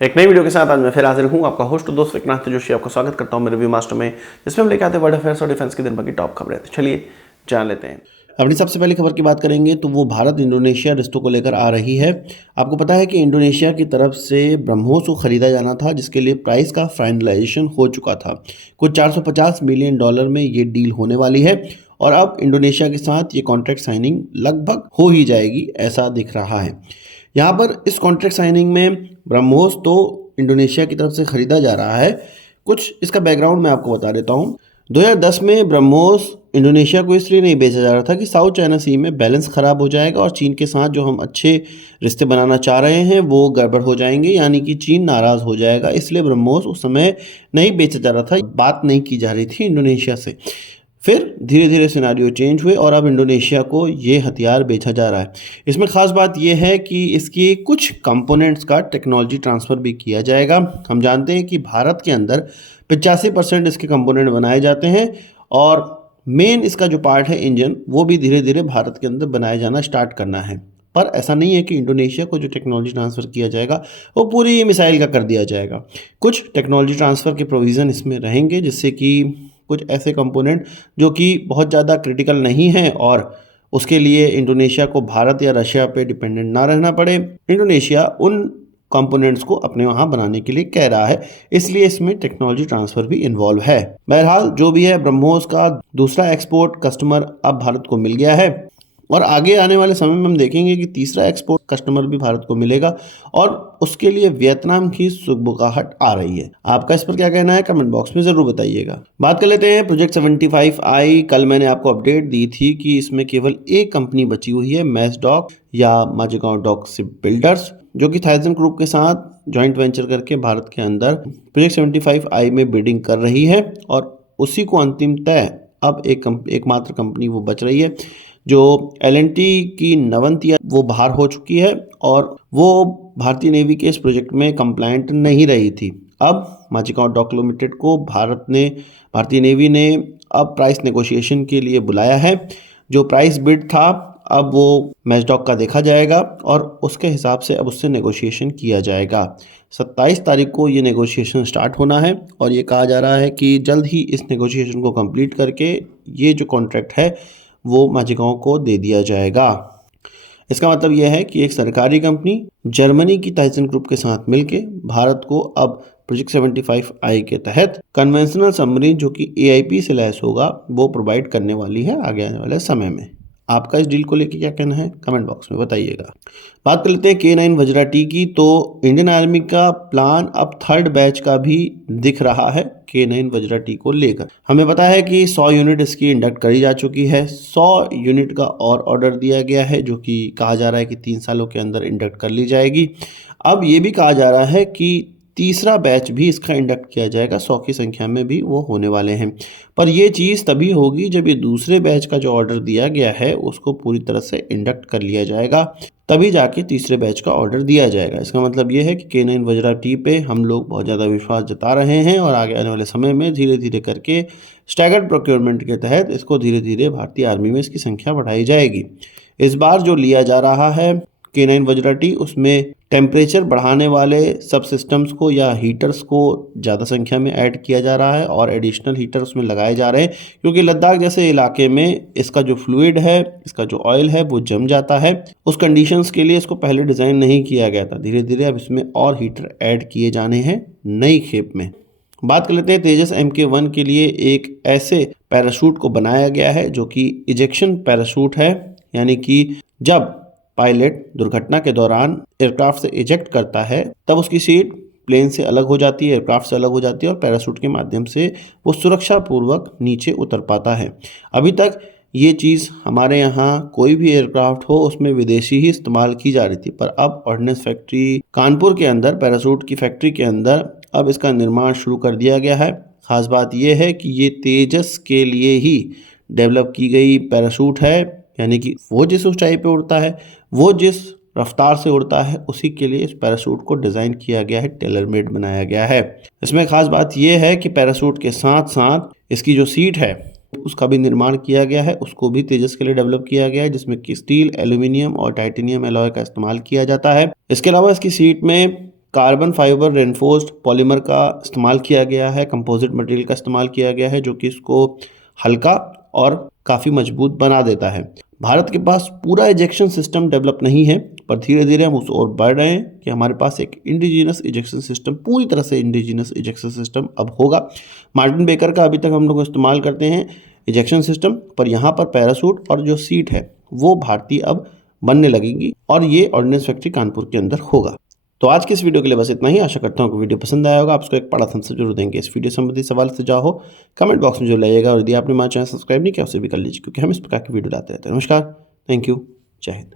एक नई वीडियो के साथ आज मैं फिर हाजिर हूं, आपका होस्ट दोस्त विक्रांत जोशी। आपका स्वागत करता हूं मेरे रिव्यू मास्टर में, जिसमें हम लेकर आते हैं वर्ल्ड अफेयर्स और डिफेंस की दिन भर की टॉप खबरें। तो चलिए जान लेते हैं। अपनी सबसे पहली खबर की बात करेंगे तो वो भारत इंडोनेशिया रिश्तों को लेकर आ रही है। आपको पता है कि इंडोनेशिया की तरफ से ब्रह्मोस को खरीदा जाना था, जिसके लिए प्राइस का फाइनलाइजेशन हो चुका था। कुछ $450 मिलियन में ये डील होने वाली है और अब इंडोनेशिया के साथ ये कॉन्ट्रैक्ट साइनिंग लगभग हो ही जाएगी, ऐसा दिख रहा है। यहाँ पर इस कॉन्ट्रैक्ट साइनिंग में ब्रह्मोस तो इंडोनेशिया की तरफ से खरीदा जा रहा है। कुछ इसका बैकग्राउंड मैं आपको बता देता हूँ। 2010 में ब्रह्मोस इंडोनेशिया को इसलिए नहीं बेचा जा रहा था कि साउथ चाइना सी में बैलेंस खराब हो जाएगा और चीन के साथ जो हम अच्छे रिश्ते बनाना चाह रहे हैं वो गड़बड़ हो जाएंगे, यानी कि चीन नाराज़ हो जाएगा। इसलिए ब्रह्मोस उस समय नहीं बेचा जा रहा था, बात नहीं की जा रही थी इंडोनेशिया से। फिर धीरे धीरे सिनारियो चेंज हुए और अब इंडोनेशिया को ये हथियार बेचा जा रहा है। इसमें ख़ास बात यह है कि इसकी कुछ कंपोनेंट्स का टेक्नोलॉजी ट्रांसफ़र भी किया जाएगा। हम जानते हैं कि भारत के अंदर 85% इसके कंपोनेंट बनाए जाते हैं और मेन इसका जो पार्ट है इंजन, वो भी धीरे धीरे भारत के अंदर बनाया जाना स्टार्ट करना है। पर ऐसा नहीं है कि इंडोनेशिया को जो टेक्नोलॉजी ट्रांसफ़र किया जाएगा वो पूरी मिसाइल का कर दिया जाएगा। कुछ टेक्नोलॉजी ट्रांसफ़र के प्रोविज़न इसमें रहेंगे, जिससे कि कुछ ऐसे कंपोनेंट जो कि बहुत ज़्यादा क्रिटिकल नहीं हैं और उसके लिए इंडोनेशिया को भारत या रशिया पे डिपेंडेंट ना रहना पड़े, इंडोनेशिया उन कंपोनेंट्स को अपने वहाँ बनाने के लिए कह रहा है। इसलिए इसमें टेक्नोलॉजी ट्रांसफ़र भी इन्वॉल्व है। बहरहाल जो भी है, ब्रह्मोस का दूसरा एक्सपोर्ट कस्टमर अब भारत को मिल गया है और आगे आने वाले समय में हम देखेंगे कि तीसरा एक्सपोर्ट कस्टमर भी भारत को मिलेगा और उसके लिए वियतनाम की सुगबुगाहट आ रही है। आपका इस पर क्या कहना है, कमेंट बॉक्स में ज़रूर बताइएगा। बात कर लेते हैं प्रोजेक्ट 75I। कल मैंने आपको अपडेट दी थी कि इसमें केवल एक कंपनी बची हुई है, मैसडॉक या माज़गांव डॉक शिप बिल्डर्स, जो कि थाइसन ग्रुप के साथ जॉइंट वेंचर करके भारत के अंदर प्रोजेक्ट 75I में बिडिंग कर रही है और उसी को अंतिमतः अब एकमात्र कंपनी वो बच रही है। जो L&T की नवंतिया वो बाहर हो चुकी है और वो भारतीय नेवी के इस प्रोजेक्ट में कंप्लायंट नहीं रही थी। अब माज़गांव डॉक लिमिटेड को भारतीय नेवी ने अब प्राइस नेगोशिएशन के लिए बुलाया है। जो प्राइस बिड था अब वो मैसडॉक का देखा जाएगा और उसके हिसाब से अब उससे नेगोशिएशन किया जाएगा। 27 तारीख को ये नेगोशिएशन स्टार्ट होना है और ये कहा जा रहा है कि जल्द ही इस नेगोशिएशन को कंप्लीट करके ये जो कॉन्ट्रैक्ट है वो माज़गांव को दे दिया जाएगा। इसका मतलब यह है कि एक सरकारी कंपनी जर्मनी की टाइसन ग्रुप के साथ मिलके भारत को अब प्रोजेक्ट 75I के तहत कन्वेंशनल सबमरीन जो कि AIP से लैस होगा वो प्रोवाइड करने वाली है आगे आने वाले समय में। आपका इस डील को लेकर क्या कहना है, कमेंट बॉक्स में बताइएगा। बात कर लेते हैं K9 वज्रा टी की। तो इंडियन आर्मी का प्लान अब 3rd बैच का भी दिख रहा है K9 वज्रा टी को लेकर। हमें पता है कि 100 यूनिट इसकी इंडक्ट करी जा चुकी है। 100 यूनिट का और ऑर्डर दिया गया है, जो कि कहा जा रहा है कि 3 सालों के अंदर इंडक्ट कर ली जाएगी। अब ये भी कहा जा रहा है कि तीसरा बैच भी इसका इंडक्ट किया जाएगा, 100 की संख्या में भी वो होने वाले हैं। पर ये चीज़ तभी होगी जब ये दूसरे बैच का जो ऑर्डर दिया गया है उसको पूरी तरह से इंडक्ट कर लिया जाएगा, तभी जाके तीसरे बैच का ऑर्डर दिया जाएगा। इसका मतलब ये है कि K9 वज्रा टी पे हम लोग बहुत ज़्यादा विश्वास जता रहे हैं और आगे आने वाले समय में धीरे धीरे करके स्टैगर्ड प्रोक्योरमेंट के तहत इसको धीरे धीरे भारतीय आर्मी में इसकी संख्या बढ़ाई जाएगी। इस बार जो लिया जा रहा है K9 वज्रा टी, उसमें टेम्परेचर बढ़ाने वाले सब सिस्टम्स को या हीटर्स को ज़्यादा संख्या में ऐड किया जा रहा है और एडिशनल हीटर उसमें लगाए जा रहे हैं, क्योंकि लद्दाख जैसे इलाके में इसका जो फ्लूइड है, इसका जो ऑयल है वो जम जाता है। उस कंडीशंस के लिए इसको पहले डिज़ाइन नहीं किया गया था। धीरे धीरे अब इसमें और हीटर ऐड किए जाने हैं नई खेप में। बात कर लेते हैं तेजस MK1 के लिए एक ऐसे पैराशूट को बनाया गया है जो कि इजेक्शन पैराशूट है, यानी कि जब पायलट दुर्घटना के दौरान एयरक्राफ्ट से इजेक्ट करता है तब उसकी सीट प्लेन से अलग हो जाती है, एयरक्राफ्ट से अलग हो जाती है और पैराशूट के माध्यम से वो सुरक्षापूर्वक नीचे उतर पाता है। अभी तक ये चीज़ हमारे यहाँ कोई भी एयरक्राफ्ट हो उसमें विदेशी ही इस्तेमाल की जा रही थी, पर अब ऑर्डिनेंस फैक्ट्री कानपुर के अंदर, पैराशूट की फैक्ट्री के अंदर अब इसका निर्माण शुरू कर दिया गया है। ख़ास बात यह है कि ये तेजस के लिए ही डेवलप की गई पैराशूट है, यानी कि वो जिस ऊंचाई पे उड़ता है, वो जिस रफ्तार से उड़ता है, उसी के लिए इस पैराशूट को डिज़ाइन किया गया है, टेलर मेड बनाया गया है। इसमें ख़ास बात यह है कि पैराशूट के साथ साथ इसकी जो सीट है उसका भी निर्माण किया गया है, उसको भी तेजस के लिए डेवलप किया गया है, जिसमें कि स्टील, एल्यूमिनियम और टाइटेनियम एलॉय का इस्तेमाल किया जाता है। इसके अलावा इसकी सीट में कार्बन फाइबर रेनफोर्स्ड पॉलीमर का इस्तेमाल किया गया है, कंपोजिट मटेरियल का इस्तेमाल किया गया है, जो कि इसको हल्का और काफ़ी मजबूत बना देता है। भारत के पास पूरा इजेक्शन सिस्टम डेवलप नहीं है, पर धीरे धीरे हम उस ओर बढ़ रहे हैं कि हमारे पास एक इंडिजीनस इजेक्शन सिस्टम, पूरी तरह से इंडिजीनस इजेक्शन सिस्टम अब होगा। मार्टिन बेकर का अभी तक हम लोग इस्तेमाल करते हैं इजेक्शन सिस्टम, पर यहाँ पर पैराशूट और जो सीट है वो भारतीय अब बनने लगेगी और ये ऑर्डिनेंस फैक्ट्री कानपुर के अंदर होगा। तो आज की इस वीडियो के लिए बस इतना ही। आशा करता हूँ कि वीडियो पसंद आया होगा। आप उसको एक बड़ा थम्स अप जरूर देंगे। इस वीडियो संबंधी सवाल सुझाव हो कमेंट बॉक्स में जो लाइएगा, और यदि आपने हमारा चैनल सब्सक्राइब नहीं किया उसे भी कर लीजिए, क्योंकि हम इस प्रकार की वीडियो लाते रहते हैं। नमस्कार, थैंक यू, जय हिंद।